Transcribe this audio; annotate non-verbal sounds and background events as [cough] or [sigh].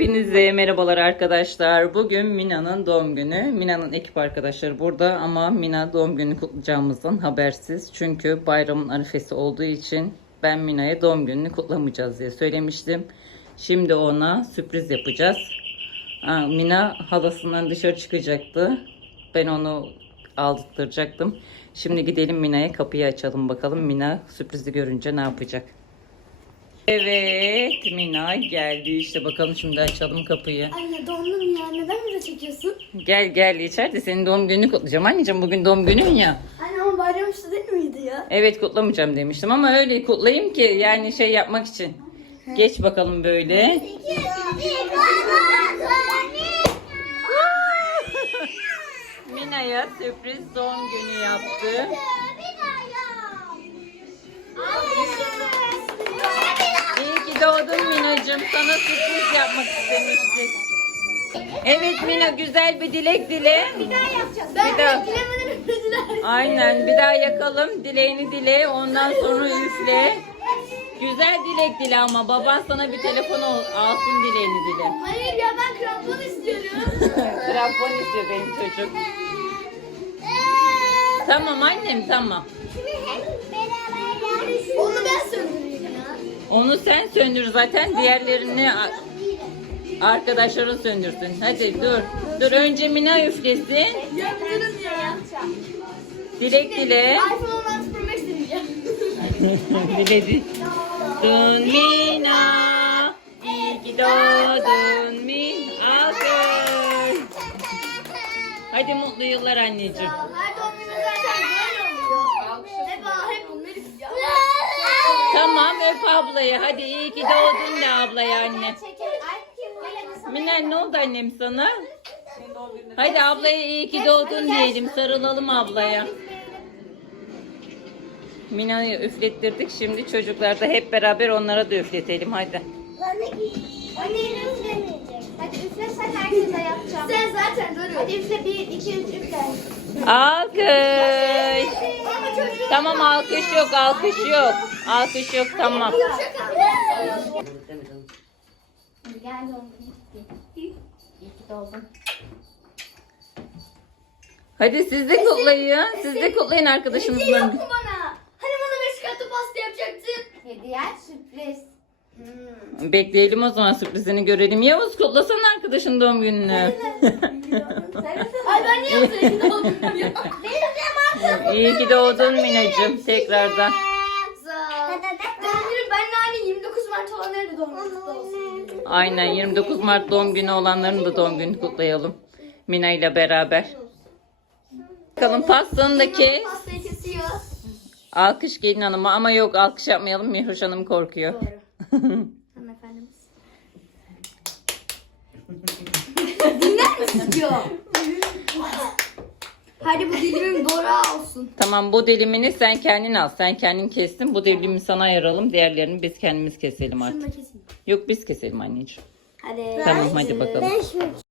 Hepinize merhabalar arkadaşlar. Bugün Mina'nın doğum günü. Mina'nın ekip arkadaşları burada ama Mina doğum günü kutlayacağımızdan habersiz. Çünkü bayramın arifesi olduğu için ben Mina'ya doğum gününü kutlamayacağız diye söylemiştim. Şimdi ona sürpriz yapacağız. Mina halasından dışarı çıkacaktı. Ben onu aldırtacaktım. Şimdi gidelim Mina'ya kapıyı açalım bakalım. Mina sürprizi görünce ne yapacak? Evet Mina geldi işte bakalım şimdi açalım kapıyı. Anne dondum ya. Neden burada çekiyorsun? Gel gel içeride senin doğum gününü kutlayacağım. Anneciğim bugün doğum günün ya. Anne ama bayram işte değil miydi ya? Evet kutlamayacağım demiştim ama öyle kutlayayım ki yani şey yapmak için. Geç bakalım böyle. Mina'ya sürpriz doğum günü yaptı. Sana sürpriz yapmak istemiştik. Evet Mina güzel bir dilek dile. Ben Bir daha. dilemeden öpüldüler. [laughs] Aynen bir daha yakalım. Dileğini dile. Ondan sonra üfle. Güzel dilek dile ama baban sana bir telefon al- alsın dileğini dile. Hayır ya ben krampon istiyorum. [laughs] Krampon istiyor benim çocuk. Tamam annem tamam. Onu ben ya. Onu sen söndür zaten diğerlerini arkadaşların söndürsün. Hadi dur. Dur önce Mina üflesin. Ya durun ya. Dilek dile. iPhone 16 Pro Max deneyeceğim. [laughs] Diledi. Dun Mina. İyi ki doğdun Mina. Alkış. Hadi mutlu yıllar anneciğim. Her doğum günü zaten böyle oluyor. Hep, hep bunları istiyor. Ablayı. Hadi iyi ki doğdun de ablaya anne. Mina ne oldu annem sana? Hadi ablaya iyi ki doğdun diyelim. Sarılalım ablaya. Mina'yı üflettirdik. Şimdi çocuklar da hep beraber onlara da üfletelim. Hadi. Anne üflemeyecek. Hadi üfle sen herkese yapacağım. Sen zaten dur. Hadi üfle bir, iki, üç üfle. Alkış. Tamam alkış yok, alkış yok. Alkış yok tamam. Gel doğum. Hadi siz de kutlayın. Siz de kutlayın Hediye arkadaşınızla. yok mu bana? Hani bana beş katı pasta yapacaktın? Hediye sürpriz. Hmm. Bekleyelim o zaman sürprizini görelim. Yavuz kutlasana arkadaşın doğum gününü. [laughs] Ay ben niye yaptım? doğdum diyor. De İyi ki doğdun Minacığım tekrardan. Doğum günü benle aynı 29 Mart olanları da doğum günü kutlu olsun. Aynen 29 Mart doğum günü olanların da doğum gününü kutlayalım. Mina ile beraber. Bakalım pastanı da kes. Pastayı kesiyor. Alkış gelin hanıma ama yok alkış yapmayalım Mihroş Hanım korkuyor. [laughs] Hanımefendimiz. [laughs] Dinler misin diyor. Hadi bu dilimin doğru olsun. tamam bu dilimini sen kendin al. Sen kendin kestin. Bu dilimi sana ayıralım. Diğerlerini biz kendimiz keselim Şunu artık. da keseyim. Yok biz keselim anneciğim. Hadi. Tamam hadi bakalım.